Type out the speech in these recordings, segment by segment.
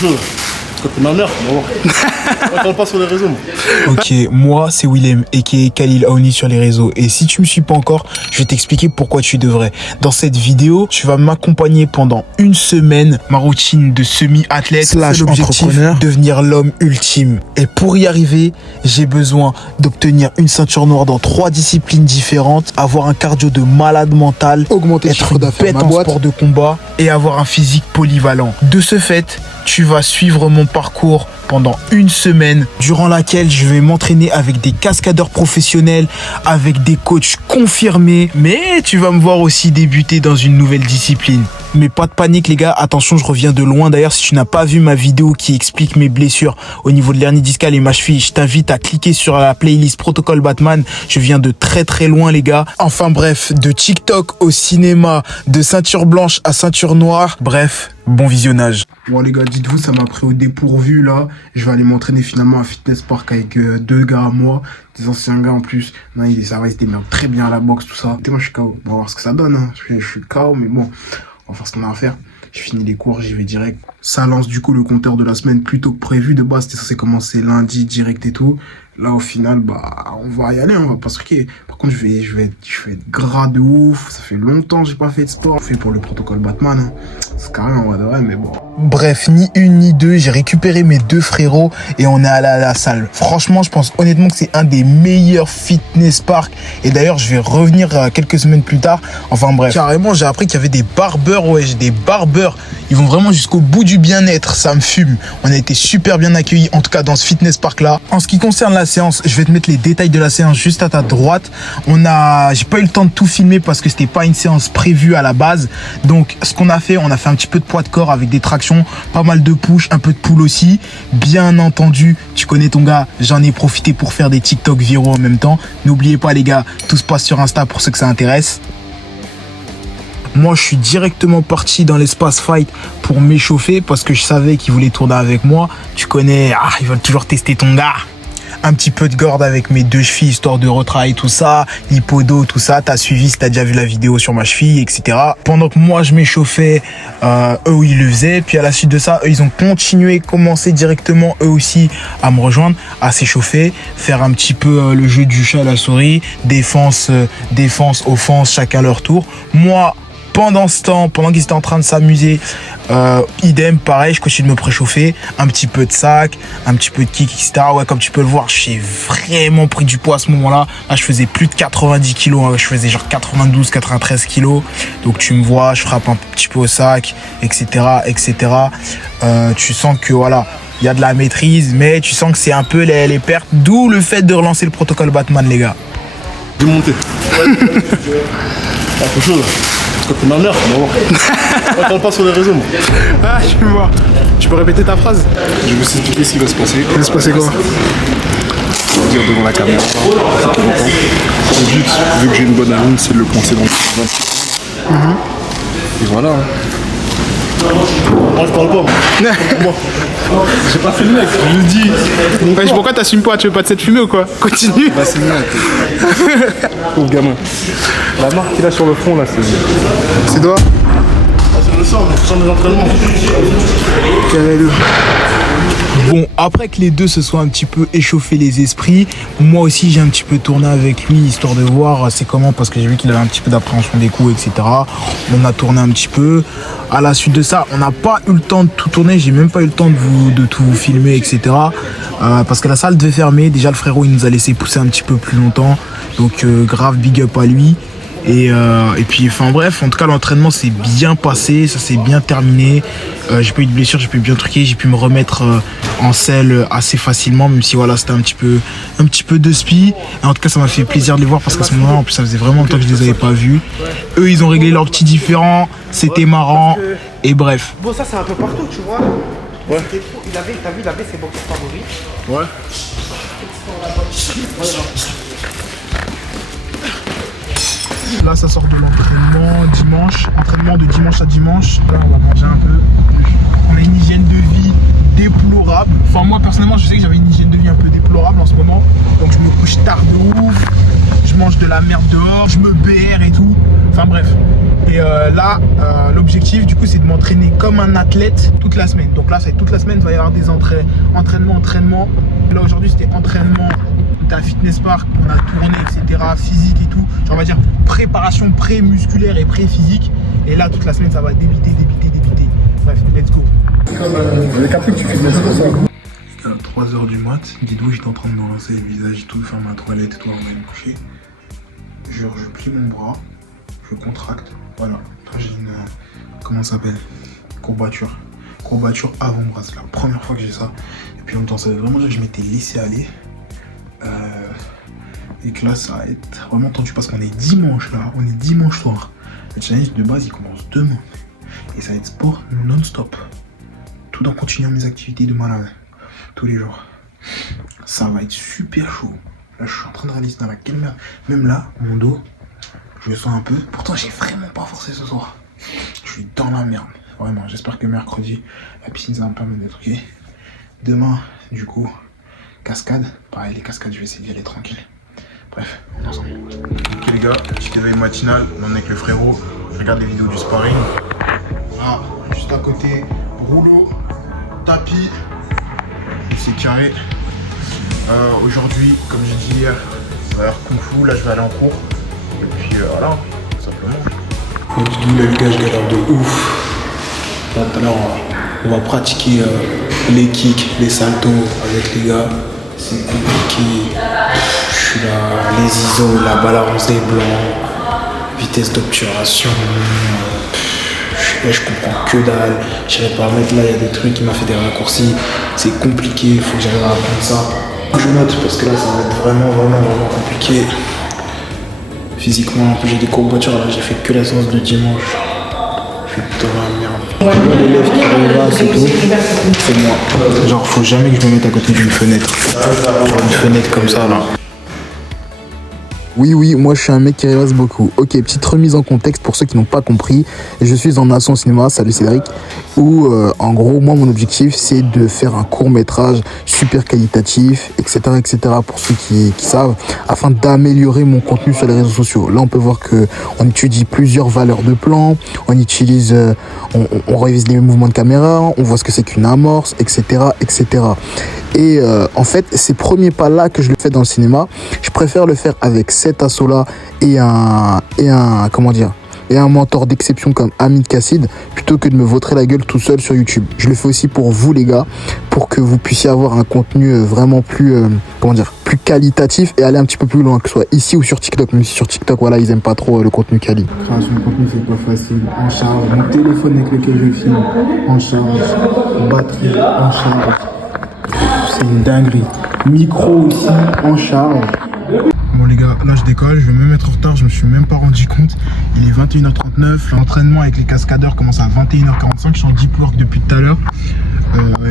chaud là. Quand t'es ma mère, on va voir. On parle pas sur les réseaux. Ok, moi c'est Willem aka Khalil Aouni sur les réseaux. Et si tu me suis pas encore, je vais t'expliquer pourquoi tu devrais. Dans cette vidéo, tu vas m'accompagner pendant une semaine. Ma routine de semi-athlète slash entrepreneur, devenir l'homme ultime. Et pour y arriver, j'ai besoin d'obtenir une ceinture noire dans 3 disciplines différentes, avoir un cardio de malade mental, augmenter être bête en sport de combat et avoir un physique polyvalent. De ce fait, tu vas suivre mon parcours pendant une semaine durant laquelle je vais m'entraîner avec des cascadeurs professionnels, avec des coachs confirmés, mais tu vas me voir aussi débuter dans une nouvelle discipline. Mais pas de panique les gars, attention, je reviens de loin. D'ailleurs, si tu n'as pas vu ma vidéo qui explique mes blessures au niveau de l'hernie discale et ma cheville, je t'invite à cliquer sur la playlist Protocole Batman. Je viens de très très loin les gars. Enfin bref, de TikTok au cinéma, de ceinture blanche à ceinture noire, bref, bon visionnage. Bon les gars, dites-vous, ça m'a pris au dépourvu là. Je vais aller m'entraîner finalement à Fitness Park avec 2 gars à moi, des anciens gars en plus. Non, ça va, ils se démerdent très bien à la boxe, tout ça. Et moi je suis KO, on va voir ce que ça donne, hein. Je suis KO, mais bon, on va faire ce qu'on a à faire. Je finis les cours, j'y vais direct. Ça lance du coup le compteur de la semaine plus tôt que prévu. De base, c'était censé commencer lundi direct et tout. Là, au final, bah, on va y aller, on va pas se truquer. Par contre, je vais être gras de ouf. Ça fait longtemps que j'ai pas fait de sport. Fait pour le protocole Batman, hein. C'est carrément en vrai, mais bon. Bref, ni une ni deux, j'ai récupéré mes 2 frérots et on est allé à la salle. Franchement, je pense honnêtement que c'est un des meilleurs fitness parks. Et d'ailleurs, je vais revenir quelques semaines plus tard. Enfin bref, carrément, j'ai appris qu'il y avait des barbeurs, ouais, j'ai des barbeurs. Ils vont vraiment jusqu'au bout du bien-être, ça me fume. On a été super bien accueillis, en tout cas dans ce fitness park là. En ce qui concerne la séance, je vais te mettre les détails de la séance juste à ta droite. J'ai pas eu le temps de tout filmer parce que c'était pas une séance prévue à la base. Donc ce qu'on a fait, on a fait un petit peu de poids de corps avec des tractions, pas mal de push, un peu de pull aussi. Bien entendu, tu connais ton gars, j'en ai profité pour faire des TikTok viraux en même temps. N'oubliez pas les gars, tout se passe sur Insta pour ceux que ça intéresse. Moi, je suis directement parti dans l'espace fight pour m'échauffer parce que je savais qu'ils voulaient tourner avec moi. Tu connais, ils veulent toujours tester ton gars. Un petit peu de gorge avec mes 2 chevilles, histoire de retravailler tout ça, l'hypodo, tout ça. T'as suivi si t'as déjà vu la vidéo sur ma cheville, etc. Pendant que moi, je m'échauffais, eux, ils le faisaient. Puis à la suite de ça, eux, ils ont continué, commencé directement, eux aussi, à me rejoindre, à s'échauffer, faire un petit peu le jeu du chat à la souris, défense, offense, chacun leur tour. Moi, pendant ce temps, pendant qu'ils étaient en train de s'amuser, idem, pareil, je continue de me préchauffer, un petit peu de sac, un petit peu de kick, etc. Ouais, comme tu peux le voir, j'ai vraiment pris du poids à ce moment-là. Là, je faisais plus de 90 kilos, hein. Je faisais genre 92, 93 kilos. Donc, tu me vois, je frappe un petit peu au sac, etc., etc. Tu sens que, voilà, il y a de la maîtrise, mais tu sens que c'est un peu les pertes, d'où le fait de relancer le protocole Batman, les gars. Je vais monter. C'est chaud là. Quand t'es ma mère, on va voir. On parle pas sur les réseaux, moi. Ah, je vais voir. Tu peux répéter ta phrase? Je vais vous expliquer ce qui va se passer. Il va se passer quoi? Dire devant la caméra. Le but, vu que j'ai une bonne arme, c'est de le coincer dans le 26. Et voilà. Moi je parle pas, moi. J'ai pas filmé, mec, je le dis. Ouais, pourquoi t'assumes pas? Tu veux pas te cette fumer ou quoi? Continue. Bah c'est bien. Pauvre gamin. La marque qu'il a sur le front là, C'est toi? C'est le sang, le sang des entraînements. Bon, après que les deux se soient un petit peu échauffés les esprits, moi aussi j'ai un petit peu tourné avec lui, histoire de voir c'est comment, parce que j'ai vu qu'il avait un petit peu d'appréhension des coups, etc. On a tourné un petit peu. À la suite de ça, on n'a pas eu le temps de tout tourner, j'ai même pas eu le temps de tout vous filmer, etc. Parce que la salle devait fermer. Déjà le frérot il nous a laissé pousser un petit peu plus longtemps. Donc grave big up à lui. Et puis enfin bref, en tout cas l'entraînement s'est bien passé, ça s'est bien terminé. J'ai pas eu de blessure, j'ai pu bien truquer, j'ai pu me remettre en selle assez facilement, même si voilà c'était un petit peu de spi. Et en tout cas ça m'a fait plaisir de les voir parce qu'à ce moment-là en plus ça faisait vraiment longtemps que je les avais pas vus. Eux ils ont réglé leurs petits différends, c'était marrant et bref. Bon ça c'est un peu partout tu vois. Ouais. T'as vu, il avait ses boxeurs favoris. Ouais. Là ça sort de l'entraînement dimanche, entraînement de dimanche à dimanche. Là on va manger un peu. On a une hygiène de vie déplorable. Enfin, moi personnellement, je sais que j'avais une hygiène de vie un peu déplorable en ce moment. Donc, je me couche tard de ouf. Je mange de la merde dehors. Je me BR et tout. Enfin, bref. Et là, l'objectif, du coup, c'est de m'entraîner comme un athlète toute la semaine. Donc là, c'est toute la semaine, il va y avoir des entraînements. Là, aujourd'hui, c'était entraînement d'un fitness park. On a tourné, etc. Physique et tout. Genre, on va dire préparation pré-musculaire et pré-physique. Et là, toute la semaine, ça va débiter. Bref, let's go. J'avais capté que tu filmais ça. C'était à 3h du mat. Dites-vous, j'étais en train de me rincer le visage et tout, faire ma toilette et tout avant d'aller me coucher. Je plie mon bras, je contracte. Voilà. Là, j'ai une. Comment ça s'appelle? Courbature. Courbature avant-bras. C'est la première fois que j'ai ça. Et puis en même temps, ça veut vraiment dire que je m'étais laissé aller. Et que là, ça va être vraiment tendu parce qu'on est dimanche là. On est dimanche soir. Le challenge de base, il commence demain. Et ça va être sport non-stop. Tout en continuant mes activités de malade. Tous les jours. Ça va être super chaud. Là, je suis en train de réaliser dans laquelle merde. Même là, mon dos, je le sens un peu. Pourtant, j'ai vraiment pas forcé ce soir. Je suis dans la merde. Vraiment, j'espère que mercredi, la piscine, ça va me permettre d'être ok. Demain, du coup, cascade. Pareil, les cascades, je vais essayer d'y aller tranquille. Bref, on est ensemble. Ok les gars, petit réveil matinal. On est avec le frérot. Je regarde les vidéos du sparring. Là, juste à côté, rouleau, tapis. C'est carré. Aujourd'hui, comme j'ai dit hier, on va faire Kung Fu. Là, je vais aller en cours. Et puis voilà, tout simplement. Là, les gars, je galère de ouf. Là, tout à l'heure, on va pratiquer les kicks, les saltos avec les gars. C'est compliqué. Je suis là, les ISO, la balance des blancs, vitesse d'obturation. Je comprends que dalle. Je n'arrive pas à mettre là, il y a des trucs qui m'a fait des raccourcis. C'est compliqué, il faut que j'arrive à apprendre ça. Je note parce que là, ça va être vraiment compliqué. Physiquement, en plus, j'ai des courbatures. Là, j'ai fait que la séance de dimanche. Je suis dans la merde. Je vois l'élève qui arrive là, c'est tout. C'est moi. Genre, faut jamais que je me mette à côté d'une fenêtre. Une fenêtre comme ça, là. Oui, moi je suis un mec qui rêvasse beaucoup. Ok, petite remise en contexte pour ceux qui n'ont pas compris. Je suis en Nation Cinéma, salut Cédric, où en gros, moi mon objectif c'est de faire un court-métrage super qualitatif, etc. pour ceux qui savent, afin d'améliorer mon contenu sur les réseaux sociaux. Là on peut voir qu'on étudie plusieurs valeurs de plan, on utilise, on révise les mouvements de caméra, on voit ce que c'est qu'une amorce, etc. Et en fait, ces premiers pas-là que je le fais dans le cinéma, je préfère le faire avec cet assaut-là et un mentor d'exception comme Hamid Kassid plutôt que de me vautrer la gueule tout seul sur YouTube. Je le fais aussi pour vous les gars, pour que vous puissiez avoir un contenu vraiment plus plus qualitatif et aller un petit peu plus loin, que ce soit ici ou sur TikTok, même si sur TikTok voilà, ils aiment pas trop le contenu quali. Création de contenu c'est pas facile, en charge, mon téléphone avec lequel je filme, en charge, batterie, en charge. C'est une dinguerie. Micro aussi, en charge. Bon les gars, là je décolle, je vais me mettre en retard, je me suis même pas rendu compte. Il est 21h39, l'entraînement avec les cascadeurs commence à 21h45, je suis en deep work depuis tout à l'heure.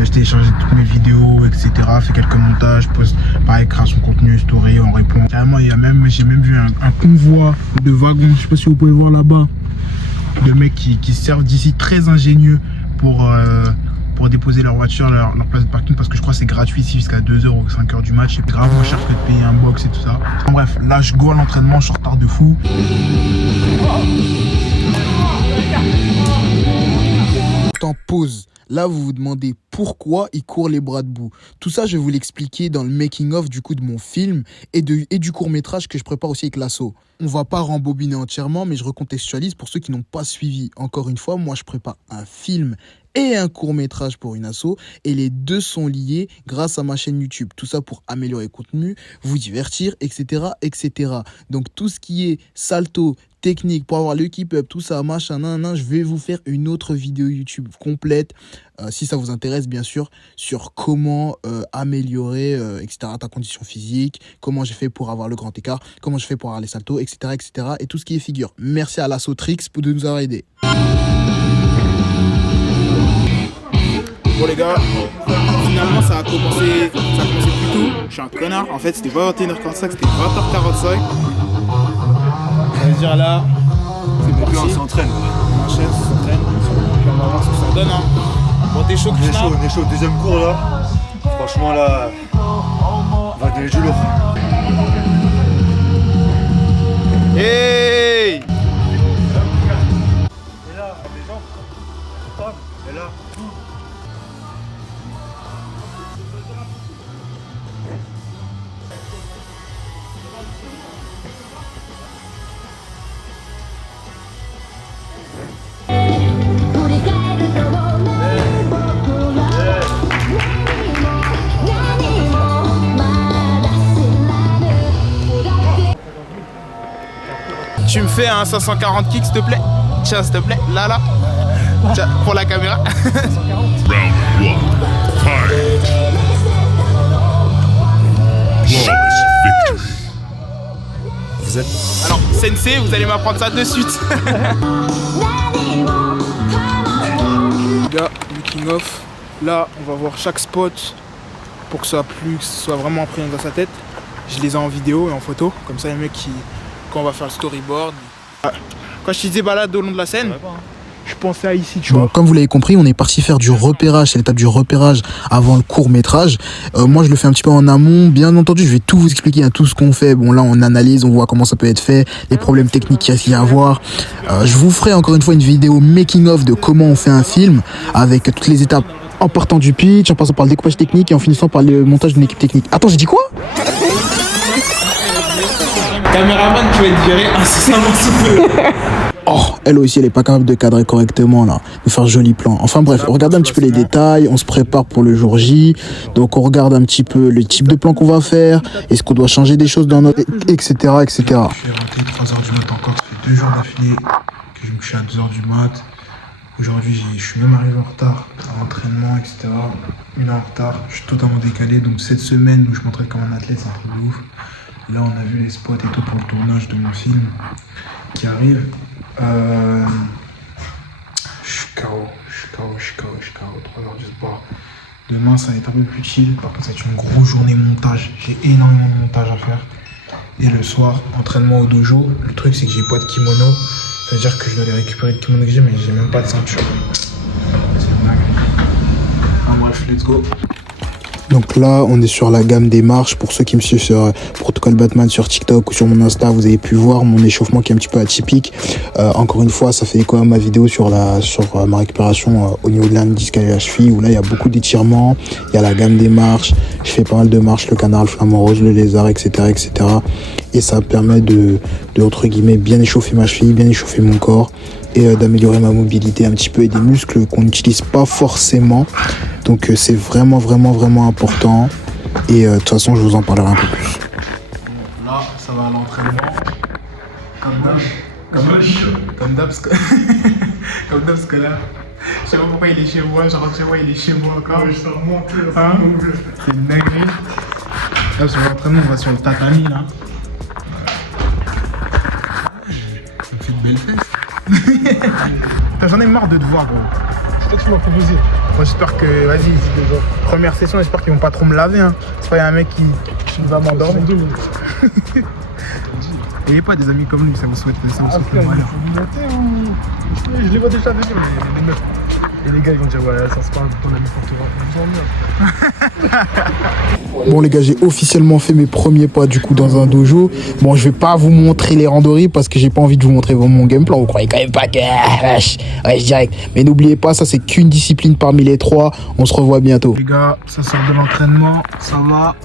J'ai téléchargé toutes mes vidéos, etc. Fait quelques montages, poste, pareil, création de contenu, story, on répond. Carrément, j'ai même vu un convoi de wagons, je sais pas si vous pouvez voir là-bas, de mecs qui servent d'ici très ingénieux pour déposer leur voiture, leur place de parking, parce que je crois que c'est gratuit ici jusqu'à 2h ou 5h du match. C'est grave moins cher que de payer un box et tout ça. En bref, là je go à l'entraînement, je suis en retard de fou. En pause. Là, vous vous demandez pourquoi il court les bras debout. Tout ça, je vais vous l'expliquer dans le making-of du coup de mon film et du court-métrage que je prépare aussi avec l'assaut. On va pas rembobiner entièrement, mais je recontextualise pour ceux qui n'ont pas suivi. Encore une fois, moi, je prépare un film et un court-métrage pour une asso, et les deux sont liés grâce à ma chaîne YouTube. Tout ça pour améliorer le contenu, vous divertir, etc. Donc, tout ce qui est salto, technique, pour avoir le keep-up, tout ça, machin, je vais vous faire une autre vidéo YouTube complète, si ça vous intéresse, bien sûr, sur comment améliorer, etc., ta condition physique, comment j'ai fait pour avoir le grand écart, comment je fais pour avoir les saltos, etc., et tout ce qui est figure. Merci à l'Asso Trix de nous avoir aidés. Bon les gars, finalement ça a commencé plus tôt. Je suis un connard, en fait c'était pas 21h45, c'était 20h45. Ça veut dire là, c'est parti. On s'entraîne. On enchaîne, on s'entraîne. Puis on va voir ce que ça donne. Bon, t'es chaud, Krishna? On est chaud, deuxième cours là. Franchement là, on va donner du lourd. Hey! Et là, les gens, et là. Tu me fais un 540 kick, s'il te plaît? Tiens, s'il te plaît, là. Tiens, pour la caméra. Round 1. Fight. Flawless victory. Vous êtes. Alors, Sensei, vous allez m'apprendre ça de suite. Les gars, making off. Là, on va voir chaque spot pour que ce soit vraiment imprégné dans sa tête. Je les ai en vidéo et en photo. Comme ça, les mecs quand on va faire le storyboard. Quand je te disais balade au long de la scène, je pensais à ici, tu vois. Bon, comme vous l'avez compris, on est parti faire du repérage. C'est l'étape du repérage avant le court-métrage. Moi, je le fais un petit peu en amont. Bien entendu, je vais tout vous expliquer, tout ce qu'on fait. Bon, là, on analyse, on voit comment ça peut être fait, les problèmes techniques qu'il y a à avoir. Je vous ferai encore une fois une vidéo making-of de comment on fait un film avec toutes les étapes en partant du pitch, en passant par le découpage technique et en finissant par le montage d'une équipe technique. Attends, j'ai dit quoi? Caméraman, tu vas être viré incessamment sous peu. Oh, elle aussi, elle est pas capable de cadrer correctement, là, de faire joli plan. Enfin bref, on regarde un petit peu les détails, on se prépare pour le jour J. Donc on regarde un petit peu le type de plan qu'on va faire, est-ce qu'on doit changer des choses dans notre... etc. Je suis rentré 3h du mat encore, ça fait 2 jours d'affilée que je me couche à 2h du mat. Aujourd'hui, je suis même arrivé en retard à l'entraînement, etc. 1 heure en retard, je suis totalement décalé. Donc cette semaine où je m'entraîne comme un athlète, c'est un truc de ouf. Là, on a vu les spots et tout pour le tournage de mon film qui arrive. Je suis KO. 3 heures du sport. Demain, ça va être un peu plus chill. Par contre, ça va être une grosse journée montage. J'ai énormément de montage à faire. Et le soir, entraînement au dojo. Le truc, c'est que j'ai pas de kimono. Ça veut dire que je dois aller récupérer le kimono que j'ai, mais j'ai même pas de ceinture. C'est une dinguerie. Enfin bref, let's go. Donc là, on est sur la gamme des marches. Pour ceux qui me suivent sur Protocol Batman sur TikTok ou sur mon Insta, vous avez pu voir mon échauffement qui est un petit peu atypique. Encore une fois, ça fait écho à ma vidéo sur ma récupération au niveau de l'indice à la cheville, où là, il y a beaucoup d'étirements. Il y a la gamme des marches. Je fais pas mal de marches, le canard, le flamant rose, le lézard, etc., etc. Et ça permet de entre guillemets, bien échauffer ma cheville, bien échauffer mon corps et d'améliorer ma mobilité un petit peu et des muscles qu'on n'utilise pas forcément. Donc c'est vraiment important et de toute façon je vous en parlerai un peu plus. Là, ça va à l'entraînement. Comme d'hab, parce que là, je sais pas pourquoi il est chez moi, je rentre chez moi, il est chez moi encore. Je suis remonté, c'est une dinguerie. Là, sur l'entraînement, on va sur le tatami, là. Ça me fait de belles fesses. J'en ai marre de te voir, gros. C'est toi qui m'as proposé. Moi, j'espère que, vas-y, première session, j'espère qu'ils vont pas trop me laver, hein. C'est pas y a un mec qui va m'endormir. N'ayez pas des amis comme lui, ça vous souhaite le malheur. Je les vois déjà venir, les meufs. Et les gars, ils vont dire, ouais, ça c'est pas ton ami pour toi. Bon les gars, j'ai officiellement fait mes premiers pas du coup dans un dojo. Bon, je vais pas vous montrer les randonnées parce que j'ai pas envie de vous montrer mon game plan. Vous croyez quand même pas que... Ouais, direct. Mais n'oubliez pas, ça c'est qu'une discipline parmi les 3. On se revoit bientôt. Les gars, ça sort de l'entraînement, ça va.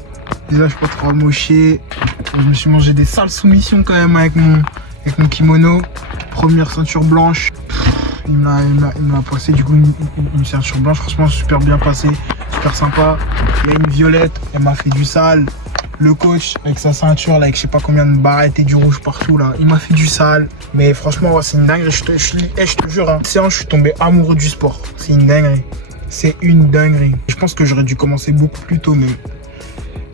Déjà, je suis pas trop moché. Je me suis mangé des sales soumissions quand même avec mon kimono. Première ceinture blanche. Il m'a passé du coup une ceinture blanche. Franchement, super bien passé. Super sympa. Il y a une violette, elle m'a fait du sale. Le coach, avec sa ceinture, là, avec je sais pas combien de barrettes et du rouge partout, là, il m'a fait du sale. Mais franchement, ouais, c'est une dinguerie. Je te jure, hein. Séance, je suis tombé amoureux du sport. C'est une dinguerie. C'est une dinguerie. Je pense que j'aurais dû commencer beaucoup plus tôt même.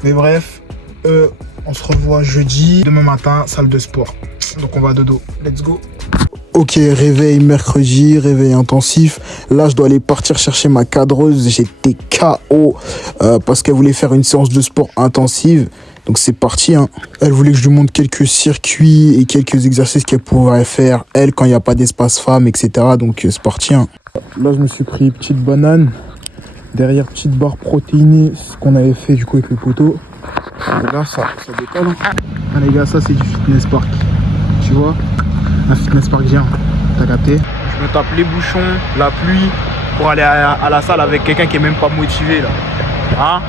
Mais bref, on se revoit jeudi, demain matin, salle de sport. Donc on va dodo. Let's go. Ok, réveil mercredi, réveil intensif. Là, je dois aller partir chercher ma cadreuse. J'étais KO parce qu'elle voulait faire une séance de sport intensive. Donc c'est parti, hein. Elle voulait que je lui montre quelques circuits et quelques exercices qu'elle pourrait faire, elle, quand il n'y a pas d'espace femme, etc. Donc c'est parti, hein. Là, je me suis pris petite banane. Derrière, petite barre protéinée, ce qu'on avait fait du coup avec le poteau. Et là, ça décolle. Hein. Ah, les gars, ça c'est du fitness park. Tu vois, un fitness park géant. T'as capté? Je me tape les bouchons, la pluie, pour aller à la salle avec quelqu'un qui est même pas motivé là. Hein?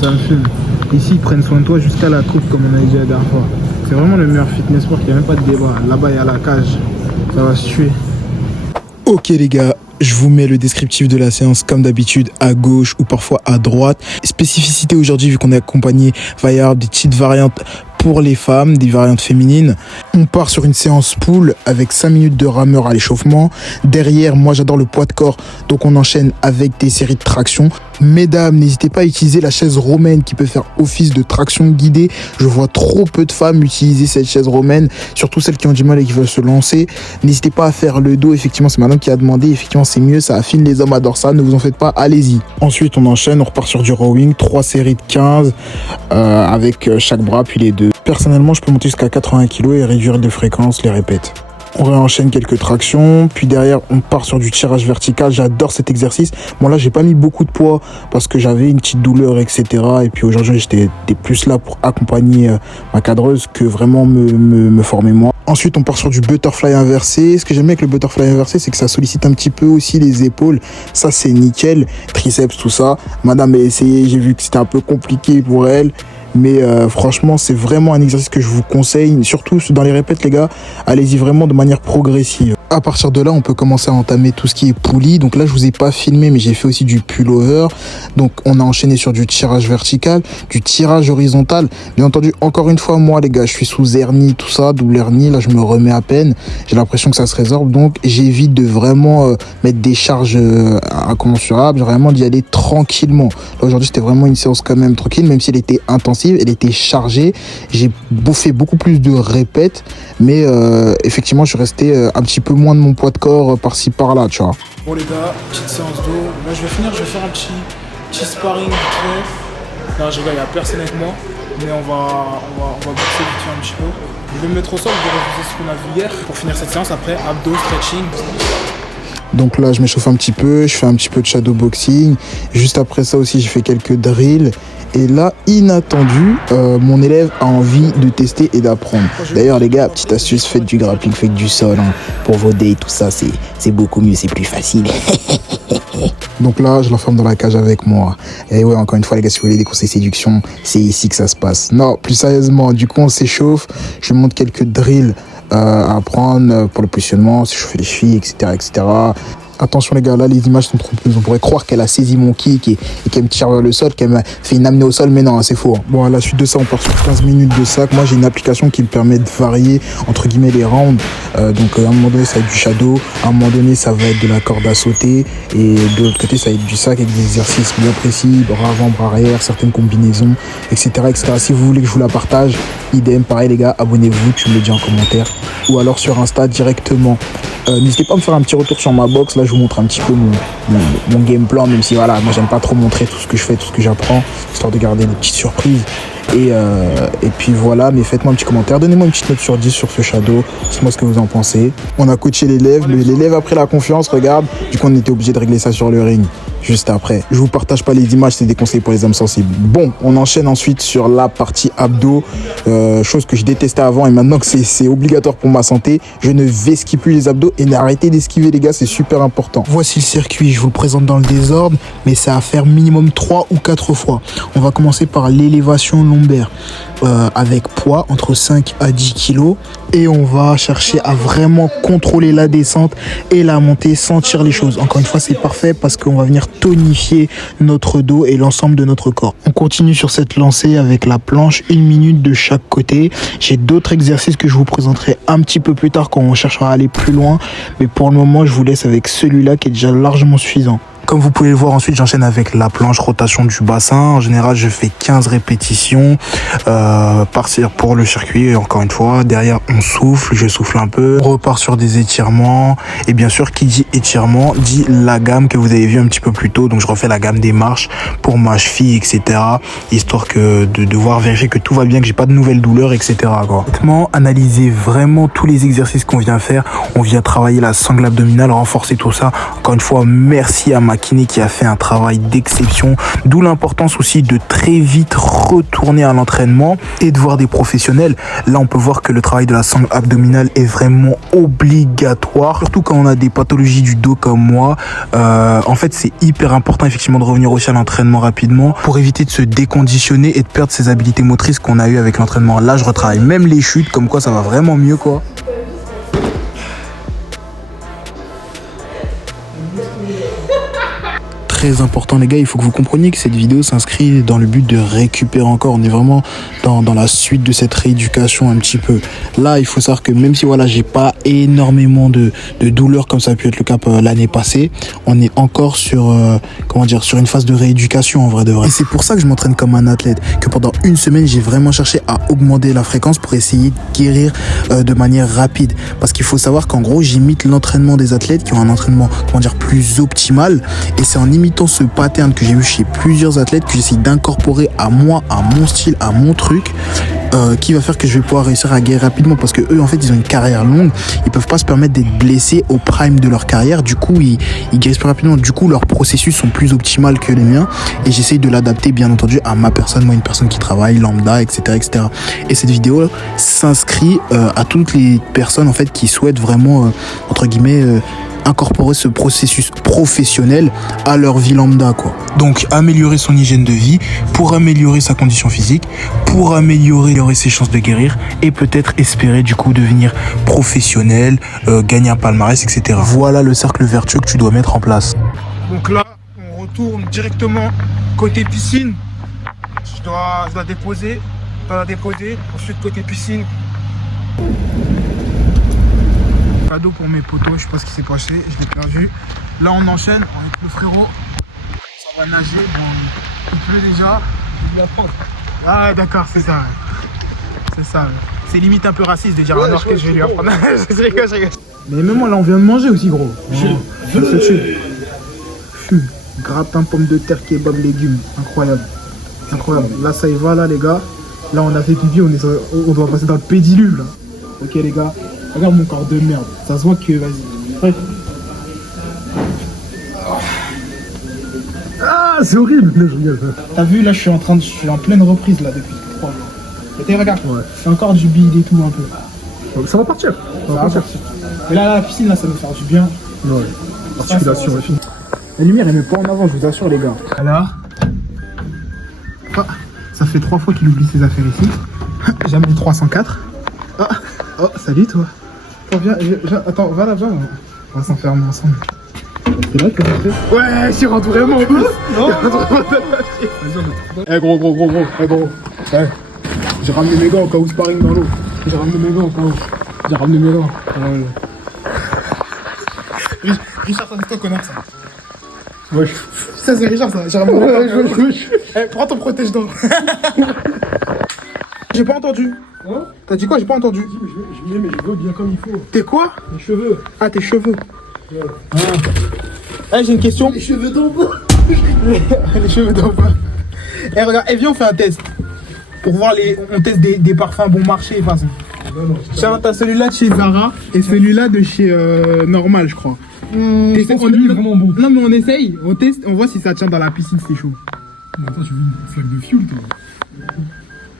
Ça me fume. Ici, ils prennent soin de toi jusqu'à la coupe, comme on a dit la dernière fois. C'est vraiment le meilleur fitness park, il n'y a même pas de débat. Là-bas, il y a la cage. Ça va se tuer. Ok les gars, je vous mets le descriptif de la séance comme d'habitude à gauche ou parfois à droite. Spécificité aujourd'hui, vu qu'on est accompagné, va y avoir des petites variantes pour les femmes, des variantes féminines. On part sur une séance pool avec 5 minutes de rameur à l'échauffement. Derrière, moi j'adore le poids de corps, donc on enchaîne avec des séries de traction. Mesdames, n'hésitez pas à utiliser la chaise romaine qui peut faire office de traction guidée. Je vois trop peu de femmes utiliser cette chaise romaine, surtout celles qui ont du mal et qui veulent se lancer. N'hésitez pas à faire le dos, effectivement c'est madame qui a demandé, effectivement c'est mieux, ça affine, les hommes adorent ça, ne vous en faites pas, allez-y. Ensuite on enchaîne, on repart sur du rowing, 3 séries de 15 avec chaque bras puis les deux. Personnellement je peux monter jusqu'à 80 kg et réduire de fréquence les répètes. On réenchaîne quelques tractions, puis derrière on part sur du tirage vertical. J'adore cet exercice. Bon là j'ai pas mis beaucoup de poids parce que j'avais une petite douleur, etc. Et puis aujourd'hui j'étais plus là pour accompagner ma cadreuse que vraiment me former moi. Ensuite on part sur du butterfly inversé. Ce que j'aime avec le butterfly inversé, c'est que ça sollicite un petit peu aussi les épaules. Ça c'est nickel, triceps, tout ça. Madame a essayé, j'ai vu que c'était un peu compliqué pour elle. Mais franchement, c'est vraiment un exercice que je vous conseille. Surtout dans les répètes, les gars, allez-y vraiment de manière progressive. À partir de là, on peut commencer à entamer tout ce qui est poulie. Donc là, je vous ai pas filmé, mais j'ai fait aussi du pullover. Donc on a enchaîné sur du tirage vertical, du tirage horizontal. Bien entendu, encore une fois, moi, les gars, je suis sous hernie, tout ça, double hernie. Là, je me remets à peine. J'ai l'impression que ça se résorbe. Donc j'évite de vraiment mettre des charges incommensurables. J'ai vraiment d'y aller tranquillement. Là, aujourd'hui, c'était vraiment une séance quand même tranquille, même si elle était intensive, elle était chargée. J'ai fait beaucoup plus de répètes, mais effectivement, je suis resté un petit peu moins de mon poids de corps par-ci par-là, tu vois. Bon les gars, petite séance d'eau. Là je vais finir, je vais faire un petit sparring vite fait. Là je regarde, il n'y a personne avec moi, mais on va boxer vite fait un petit peu. Je vais me mettre au sol, je vais reviser ce qu'on a vu hier pour finir cette séance. Après abdos, stretching. Donc là je m'échauffe un petit peu, je fais un petit peu de shadow boxing. Juste après ça aussi j'ai fait quelques drills. Et là, inattendu, mon élève a envie de tester et d'apprendre. D'ailleurs, les gars, petite astuce, faites du grappling, faites du sol. Hein. Pour vos dates, tout ça, c'est beaucoup mieux, c'est plus facile. Donc là, je l'enferme dans la cage avec moi. Et ouais, encore une fois, les gars, si vous voulez des conseils séduction, c'est ici que ça se passe. Non, plus sérieusement, du coup, on s'échauffe. Je lui montre quelques drills à apprendre pour le positionnement, s'échauffer les chevilles, etc., etc. Attention les gars, là les images sont trompeuses. On pourrait croire qu'elle a saisi mon kick et qu'elle me tire vers le sol, qu'elle m'a fait une amenée au sol, mais non, c'est faux. Bon, à la suite de ça, on part sur 15 minutes de sac. Moi, j'ai une application qui me permet de varier, entre guillemets, les rounds. Donc, à un moment donné, ça va être du shadow. À un moment donné, ça va être de la corde à sauter. Et de l'autre côté, ça va être du sac avec des exercices bien précis, bras avant, bras arrière, certaines combinaisons, etc., etc. Si vous voulez que je vous la partage, idem, pareil les gars, abonnez-vous, tu me le dis en commentaire. Ou alors sur Insta directement. N'hésitez pas à me faire un petit retour sur ma box. Là, je vous montre un petit peu mon game plan, même si voilà, moi j'aime pas trop montrer tout ce que je fais, tout ce que j'apprends, histoire de garder des petites surprises. Et puis voilà, mais faites-moi un petit commentaire, donnez-moi une petite note sur 10 sur ce shadow, dites-moi ce que vous en pensez. On a coaché l'élève, l'élève a pris la confiance, regarde, du coup on était obligé de régler ça sur le ring. Juste après, je vous partage pas les images, c'est des conseils pour les âmes sensibles. Bon, on enchaîne ensuite sur la partie abdos, chose que je détestais avant et maintenant que c'est obligatoire pour ma santé, je ne vesquille plus les abdos et arrêtez d'esquiver les gars, c'est super important. Voici le circuit, je vous le présente dans le désordre, mais c'est à faire minimum 3 ou 4 fois. On va commencer par l'élévation lombaire avec poids entre 5 à 10 kg et on va chercher à vraiment contrôler la descente et la montée, sentir les choses. Encore une fois, c'est parfait parce qu'on va venir tonifier notre dos et l'ensemble de notre corps. On continue sur cette lancée avec la planche, 1 minute de chaque côté. J'ai d'autres exercices que je vous présenterai un petit peu plus tard quand on cherchera à aller plus loin, mais pour le moment, je vous laisse avec celui-là qui est déjà largement suffisant. Comme vous pouvez le voir, ensuite j'enchaîne avec la planche rotation du bassin. En général, je fais 15 répétitions partir pour le circuit. Et encore une fois, derrière on souffle, je souffle un peu, on repart sur des étirements. Et bien sûr, qui dit étirement dit la gamme que vous avez vue un petit peu plus tôt. Donc je refais la gamme des marches pour ma cheville, etc. Histoire que de devoir vérifier que tout va bien, que j'ai pas de nouvelles douleurs, etc. quoi. Analyser vraiment tous les exercices qu'on vient faire. On vient travailler la sangle abdominale, renforcer tout ça. Encore une fois, merci à ma kiné qui a fait un travail d'exception. D'où l'importance aussi de très vite retourner à l'entraînement et de voir des professionnels. Là, on peut voir que le travail de la sangle abdominale est vraiment obligatoire. Surtout quand on a des pathologies du dos comme moi. En fait, c'est hyper important effectivement de revenir aussi à l'entraînement rapidement pour éviter de se déconditionner et de perdre ses habilités motrices qu'on a eu avec l'entraînement. Là, je retravaille même les chutes, comme quoi ça va vraiment mieux quoi. Très important les gars, il faut que vous compreniez que cette vidéo s'inscrit dans le but de récupérer encore. On est vraiment dans la suite de cette rééducation un petit peu. Là, il faut savoir que même si voilà, j'ai pas énormément de douleurs comme ça a pu être le cas l'année passée, on est encore sur comment dire, sur une phase de rééducation en vrai de vrai. Et c'est pour ça que je m'entraîne comme un athlète, que pendant une semaine, j'ai vraiment cherché à augmenter la fréquence pour essayer de guérir de manière rapide. Parce qu'il faut savoir qu'en gros, j'imite l'entraînement des athlètes qui ont un entraînement, comment dire, plus optimal. Et c'est en imitant ce pattern que j'ai vu chez plusieurs athlètes que j'essaie d'incorporer à moi, à mon style, à mon truc, qui va faire que je vais pouvoir réussir à guérir rapidement, parce que eux en fait ils ont une carrière longue, ils peuvent pas se permettre d'être blessés au prime de leur carrière, du coup ils guérissent plus rapidement, du coup leurs processus sont plus optimales que les miens et j'essaie de l'adapter bien entendu à ma personne, moi une personne qui travaille lambda, etc. Et cette vidéo s'inscrit à toutes les personnes en fait qui souhaitent vraiment entre guillemets incorporer ce processus professionnel à leur vie lambda quoi. Donc améliorer son hygiène de vie pour améliorer sa condition physique, pour améliorer ses chances de guérir et peut-être espérer du coup devenir professionnel, gagner un palmarès, etc. Voilà le cercle vertueux que tu dois mettre en place. Donc là, on retourne directement côté piscine. Je dois déposer, ensuite côté piscine. Cadeau pour mes potos, je sais pas ce qui s'est passé, je l'ai perdu. Là on enchaîne avec le frérot, ça va nager, bon, il pleut déjà, je vais l'apprendre. Ah d'accord, c'est ça. C'est ça. C'est limite un peu raciste de dire à un noir que je vais lui apprendre. Je rigole. Mais même moi là on vient de manger aussi gros. Je te tue. Gratin, pommes de terre, kebab, légumes, incroyable. Incroyable. Là ça y va là les gars. Là on a fait pipi, on doit passer dans le pédiluve là. Ok les gars. Regarde mon corps de merde, ça se voit que vas-y. Ah, c'est horrible, là, je rigole. T'as vu, là, je suis en pleine reprise là depuis 3 jours. Et regarde, ouais. C'est encore du bide et tout un peu. Ça va partir. Ça va partir. Et là, la piscine, là, ça va nous faire du bien. Ouais. Articulation, ouais. La lumière, elle met pas en avant, je vous assure, les gars. Alors, ça fait 3 fois qu'il oublie ses affaires ici. J'amène 304. Oh, salut toi. Viens, attends, va là, viens. On va s'enfermer ensemble. C'est là que tu fais. Ouais, j'y rentre vraiment en plus. Non, Eh gros. Eh gros. Ouais. J'ai ramené mes gants au cas où sparring dans l'eau. J'ai ramené mes gants. Richard, ça c'est toi connard ça. Ouais. Ça c'est Richard ça. J'ai ramené mes gants. Eh, prends ton protège-dents. J'ai pas entendu. Hein? T'as dit quoi? J'ai pas entendu. Je mets mes cheveux bien comme il faut. T'es quoi? Mes cheveux. Ah, tes cheveux. Ouais. Ah. J'ai une question. Les cheveux d'en bas. Les cheveux d'en bas. Eh, regarde, viens, on fait un test. Pour voir on teste des parfums bon marché. Enfin, tiens, t'as celui-là de chez Zara et celui-là de chez Normal, je crois. On est vraiment bon. Non, mais on essaye, on teste, on voit si ça tient dans la piscine, c'est chaud. Attends, tu veux une flaque de fuel, toi?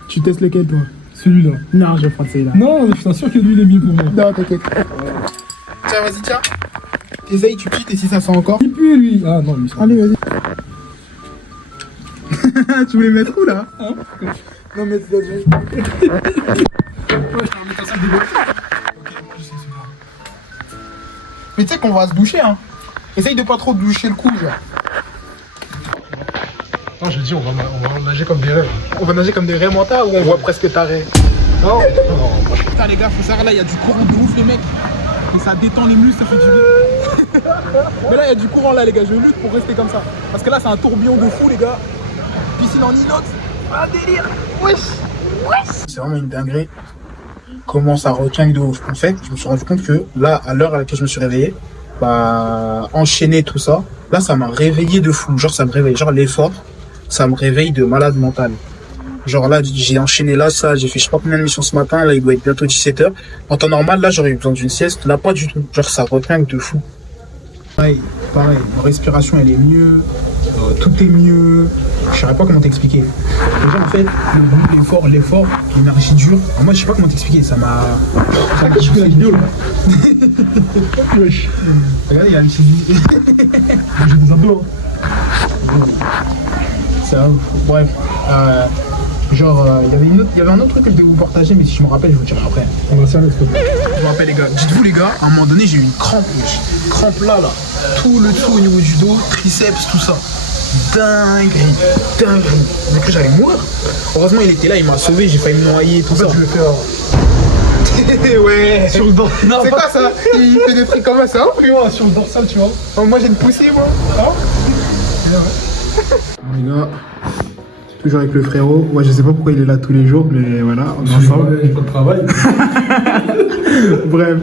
Tu testes lequel, toi? Celui-là. Non, je vais prendre celui-là. Non, je suis sûr que lui, il est mieux pour moi. Non, t'inquiète. Tiens, vas-y, tiens. Essaye, tu quittes et si ça sent encore. Il pue, lui. Ah non, lui, ça. Allez, vas-y. Tu voulais mettre où, là? Hein? Non, mais tu vas déjà. Ouais, je vais remettre ça de ok, je sais, c'est bon. Mais tu sais qu'on va se doucher, hein. Essaye de pas trop doucher le cou, genre. Non, je dis, on va nager comme des rêves. On va nager comme des rêves mentaux ou on voit presque taré? Non. Putain, les gars, faut savoir, là, il y a du courant de ouf, les mecs. Et ça détend les muscles, ça fait du bien. Mais là, il y a du courant là, les gars. Je lutte pour rester comme ça. Parce que là, c'est un tourbillon de fou, les gars. Piscine en inox. Ah, délire. Wesh. C'est vraiment une dinguerie. Comment ça retient de ouf. En fait, je me suis rendu compte que là, à l'heure à laquelle je me suis réveillé, bah, enchaîner tout ça, là, ça m'a réveillé de fou. Genre, ça me réveille. Genre, l'effort, ça me réveille de malade mental. Genre là, j'ai enchaîné là, ça, j'ai fait je sais pas combien de missions ce matin, là, il doit être bientôt 17h. En temps normal, là, j'aurais eu besoin d'une sieste. Là, pas du tout. Genre, ça retient de fou. Pareil, ma respiration, elle est mieux. Tout est mieux. Je saurais pas comment t'expliquer. Déjà, en fait, l'effort, l'énergie dure. En moi, je sais pas comment t'expliquer. Ça m'a kiffé la vidéo, là. Regardez, il y a une petite vidéo. J'ai des abdos. Ça, bref. Genre, il y avait un autre truc que je devais vous partager, mais si je me rappelle, je vous dirai après. On va s'arrêter. Je vous rappelle, les gars. Dites-vous, les gars, à un moment donné, j'ai eu une crampe. Crampe là. Tout le tout au niveau du dos, triceps, tout ça. Dinguerie. J'ai cru que j'allais mourir. Heureusement, il était là, il m'a sauvé, j'ai failli me noyer, tout ça. Je le fais. Ouais. Sur le dorsal. C'est quoi ça? Il fait des trucs comme ça, hein? Sur le dorsal, tu vois. Oh, moi, j'ai une poussée, moi. Ah ouais. Les gars. Toujours avec le frérot. Ouais, je sais pas pourquoi il est là tous les jours, mais voilà, on est ensemble. Pas de travail. Bref,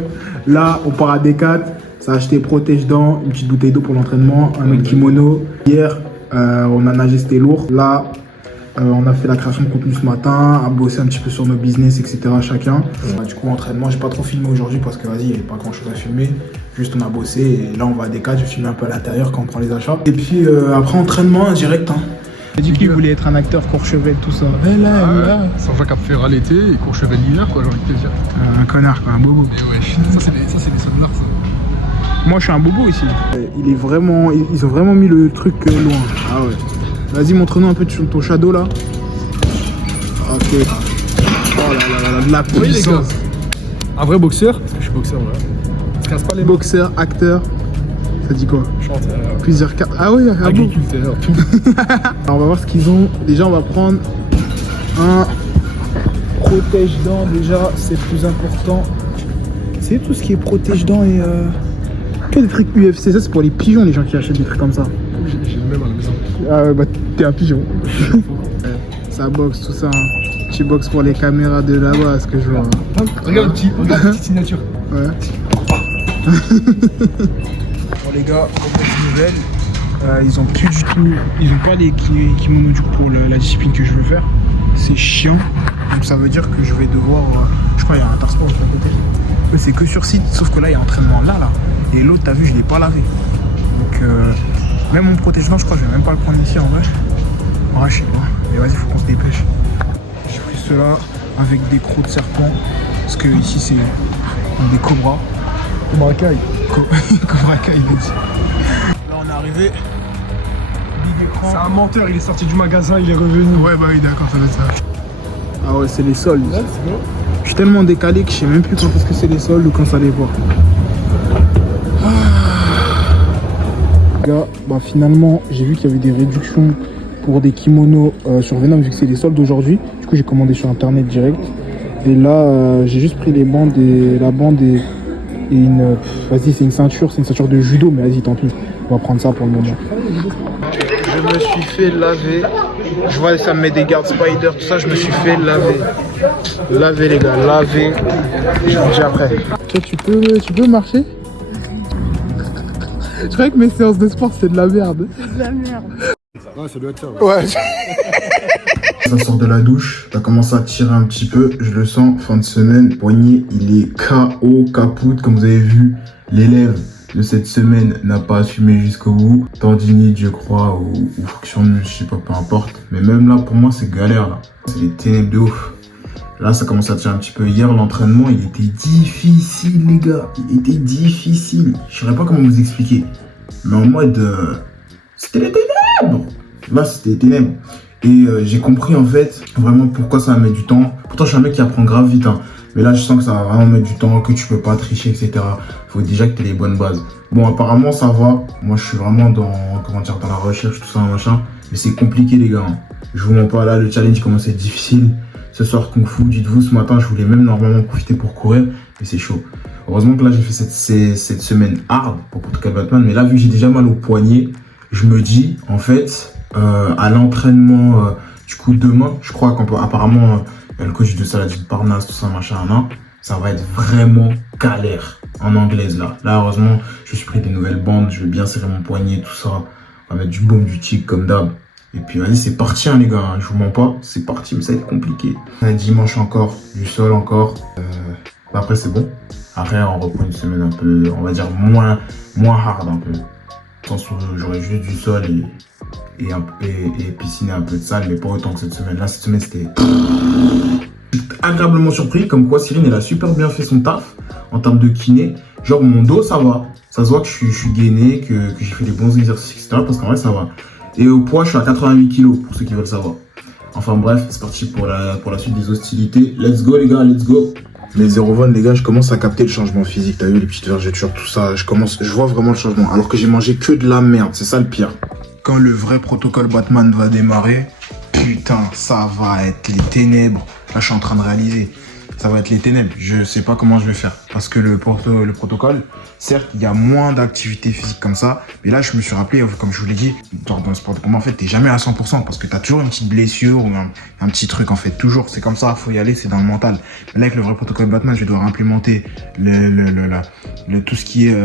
là, on part à D4. Ça a acheté protège-dents, une petite bouteille d'eau pour l'entraînement, un autre kimono. Hier, on a nagé, c'était lourd. Là, on a fait la création de contenu ce matin, a bossé un petit peu sur nos business, etc. chacun. Du coup, entraînement, j'ai pas trop filmé aujourd'hui parce que vas-y, il n'y avait pas grand chose à filmer. Juste on a bossé et là, on va à D4. Je filme un peu à l'intérieur quand on prend les achats. Et puis après, entraînement direct. Hein. Il a dit qu'il voulait être un acteur Courchevel, tout ça. Saint-Jacques a fait râler l'été et Courchevel l'hiver, quoi, j'ai envie de te dire. Un connard, quoi, un bobo. Et wesh, ça c'est les soldats, ça. Moi, je suis un bobo ici. Il est vraiment, ils ont vraiment mis le truc loin. Ah ouais. Vas-y, montre-nous un peu ton shadow là. Ok. Oh là là là, de la puissance. Oui, les gars. Un vrai boxeur, parce que je suis boxeur, voilà. On se casse pas les mains. Boxeur, acteur. Ça dit quoi? Chanteur. Plusieurs cartes. Ah ouais, ah bon. Agriculteur, tout. Alors, on va voir ce qu'ils ont. Déjà, on va prendre un protège-dents. Déjà, c'est plus important. C'est tout ce qui est protège-dents et que des trucs UFC. Ça, c'est pour les pigeons, les gens qui achètent des trucs comme ça. J'ai le même à la maison. Ah ouais, bah t'es un pigeon. Ça boxe, tout ça. Hein. Tu boxes pour les caméras de là-bas, ce que je vois. Regarde la petite signature. Ouais. Bon les gars, mauvaise nouvelle, ils ont plus du tout, ils ont pas les kimonos du coup pour la discipline que je veux faire. C'est chiant, donc ça veut dire que je vais devoir, je crois qu'il y a un Intersport de l'autre côté. Mais c'est que sur site, sauf que là il y a entraînement là, et l'autre t'as vu je l'ai pas lavé. Donc même mon protège-dents je crois que je vais même pas le prendre ici en vrai. Ouais je sais pas, mais vas-y faut qu'on se dépêche. J'ai pris cela avec des crocs de serpent, parce que ici c'est des cobras. Cobra Kai. Cobra Kai, il dit. Là, on est arrivé. Big écran. C'est un menteur, il est sorti du magasin, il est revenu. Ouais, bah oui, d'accord, ça va être ça. Ah ouais, c'est les soldes. Ouais, c'est bon. Je suis tellement décalé que je sais même plus quand est-ce que c'est les soldes ou quand ça les voit. Gars, bah finalement, j'ai vu qu'il y avait des réductions pour des kimonos sur Venom vu que c'est les soldes aujourd'hui. Du coup, j'ai commandé sur internet direct. Et là, j'ai juste pris les bandes et la bande et une. Vas-y, c'est une ceinture de judo, mais vas-y, tant pis. On va prendre ça pour le moment. Je me suis fait laver. Je vois, ça me met des gardes spider, tout ça. Je me suis fait laver. Laver, les gars, laver. Je vous dis après. Toi, tu peux marcher? Je croyais que mes séances de sport, c'était de la merde. C'est de la merde. Ouais, ça doit être ça. Ouais. Ça sort de la douche, ça commence à tirer un petit peu, je le sens, fin de semaine, poignet, il est KO, capoute, comme vous avez vu, l'élève de cette semaine n'a pas assumé jusqu'au bout, tendinite je crois, ou friction de muscle, je sais pas, peu importe, mais même là pour moi c'est galère là, c'est les ténèbres de ouf. Là ça commence à tirer un petit peu, hier l'entraînement il était difficile les gars, il était difficile, je saurais pas comment vous expliquer, mais en mode, c'était les ténèbres, là c'était les ténèbres. Et j'ai compris en fait vraiment pourquoi ça va mettre du temps. Pourtant je suis un mec qui apprend grave vite hein. Mais là je sens que ça va vraiment mettre du temps, que tu peux pas tricher, etc. Faut déjà que tu aies les bonnes bases. Bon apparemment ça va. Moi je suis vraiment dans, comment dire, dans la recherche, tout ça machin. Mais c'est compliqué les gars hein. Je vous mens pas là, le challenge commence à être difficile. Ce soir Kung Fu, dites-vous ce matin je voulais même normalement profiter pour courir. Mais c'est chaud. Heureusement que là, j'ai fait cette semaine hard pour Protocol Batman. Mais là, vu que j'ai déjà mal au poignet, je me dis, en fait, à l'entraînement, du coup, demain, je crois qu'apparemment, le coach de Saladin Parnasse, tout ça, machin, ça va être vraiment galère en anglaise, là. Là, heureusement, je me suis pris des nouvelles bandes. Je vais bien serrer mon poignet, tout ça. On va mettre du baume, du tic, comme d'hab. Et puis, vas-y, c'est parti, hein, les gars. Hein, je vous mens pas. C'est parti, mais ça va être compliqué. Dimanche encore, du sol encore. Après, c'est bon. Après, on reprend une semaine un peu, on va dire, moins hard un peu. Dans le sens où j'aurais juste du sol et piscine et un peu de salle, mais pas autant que cette semaine. Là, cette semaine, c'était agréablement surpris. Comme quoi, Cyrine, elle a super bien fait son taf en termes de kiné. Genre, mon dos, ça va. Ça se voit que je suis gainé, que j'ai fait des bons exercices, etc. Parce qu'en vrai, ça va. Et au poids, je suis à 88 kg, pour ceux qui veulent savoir. Enfin bref, c'est parti pour la suite des hostilités. Let's go, les gars, let's go. Les 0 les gars, je commence à capter le changement physique. T'as vu les petites vergetures, tout ça. Je vois vraiment le changement. Alors que j'ai mangé que de la merde, c'est ça le pire. Quand le vrai protocole Batman va démarrer, putain, ça va être les ténèbres. Là, je suis en train de réaliser. Ça va être les ténèbres. Je sais pas comment je vais faire. Parce que le protocole, certes, il y a moins d'activité physique comme ça. Mais là, je me suis rappelé, comme je vous l'ai dit, dans le sport de combat, en fait, t'es jamais à 100%. Parce que t'as toujours une petite blessure ou un petit truc, en fait. Toujours, c'est comme ça, faut y aller, c'est dans le mental. Mais là, avec le vrai protocole Batman, je vais devoir implémenter tout ce qui est,